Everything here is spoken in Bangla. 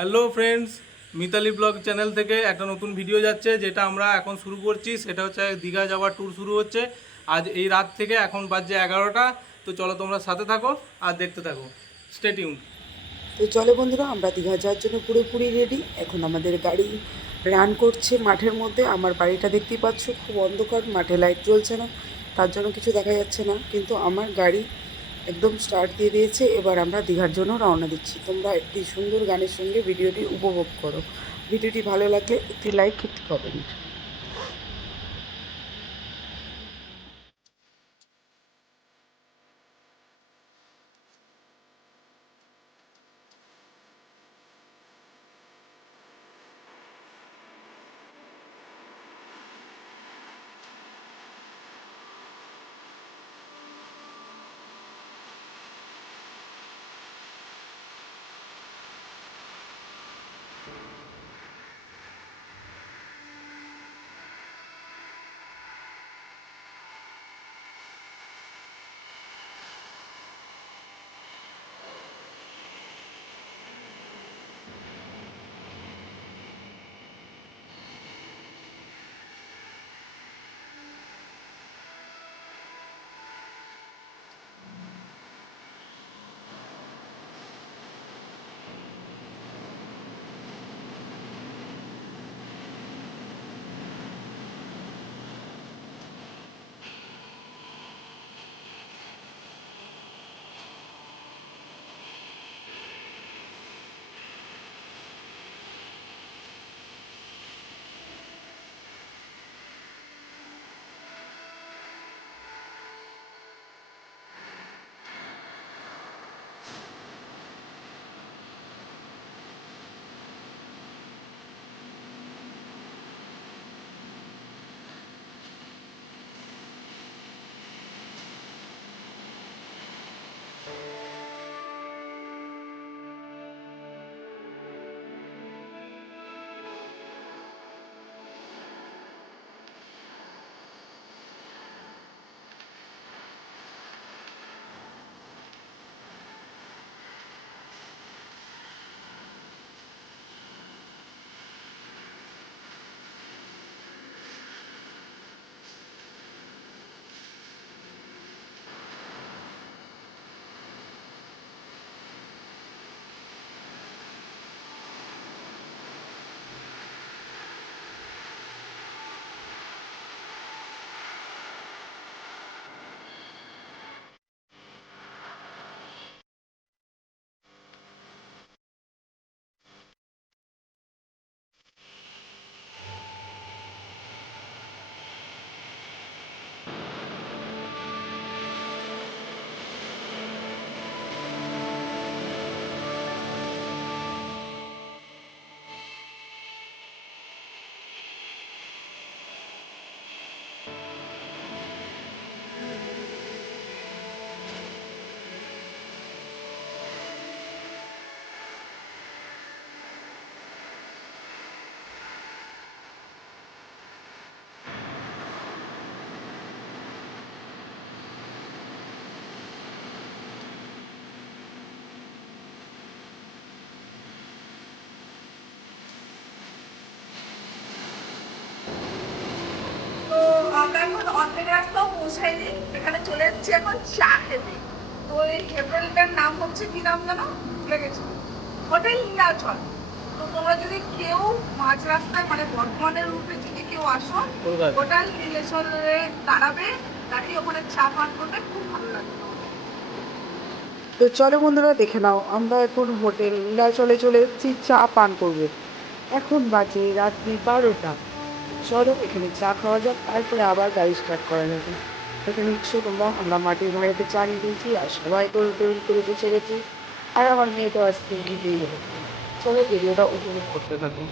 Hello friends, Mitali blog channel থেকে একটা নতুন ভিডিও যাচ্ছে, যেটা আমরা এখন শুরু করছি। সেটা হচ্ছে দীঘা যাওয়ার ট্যুর শুরু হচ্ছে আজ এই রাত থেকে। এখন বাজে 11টা। তো চলো তোমরা সাথে থাকো আর দেখতে থাকো। Stay tune. তো চলো বন্ধুরা, আমরা দীঘা যাওয়ার জন্য পুরোপুরি রেডি। এখন আমাদের গাড়ি রান করছে মাঠের মধ্যে। আমার বাড়িটা দেখতেই পাচ্ছ, খুব অন্ধকার, মাঠে লাইট জ্বলছে না, তার জন্য কিছু দেখা যাচ্ছে না, কিন্তু আমার গাড়ি একদম স্টার্ট দিয়ে দিয়েছে। এবার আমরা দীঘার জন্য রওনা দিচ্ছি। তোমরা একটি সুন্দর গানের সঙ্গে ভিডিওটি উপভোগ করো। ভিডিওটি ভালো লাগলে একটি লাইক, একটি কমেন্ট। তো আমরা এখন অর্ধেক রাস্তাও পৌঁছাইনি, এখানে চলে যাচ্ছি এখন চা খেতে। তো এই হোটেলটার নাম হচ্ছে কি নাম জানো, ভুলে গেছি, হোটেল নীলাচল। তো তোমরা যদি কেউ মাঝ রাস্তায় মানে বর্ধমানের রূপে যদি কেউ আসো, হোটেল নীলাচলে দাঁড়াবে, দাঁড়িয়ে ওখানে চা পান করবে, খুব ভালো লাগবে। তো চলো বন্ধুরা, দেখে নাও, আমরা এখন হোটেল নীলাচলে চলে এসেছি চা পান করবে। এখন বাজে রাত্রি 12টা। চলো এখানে চা খাওয়া যাক, তারপরে আবার গাড়ি স্টার্ট করা যাবে। এখানে ইচ্ছে তোমরা, আমরা মাটির বাড়িতে চা নিয়ে দিয়েছি আর সবাই করে তৈরি করে বসে গেছি। আর আমার মেয়ে তো আজকে গিয়েই হবে। চলো ভিডিওটা উপভোগ করতে থাকো।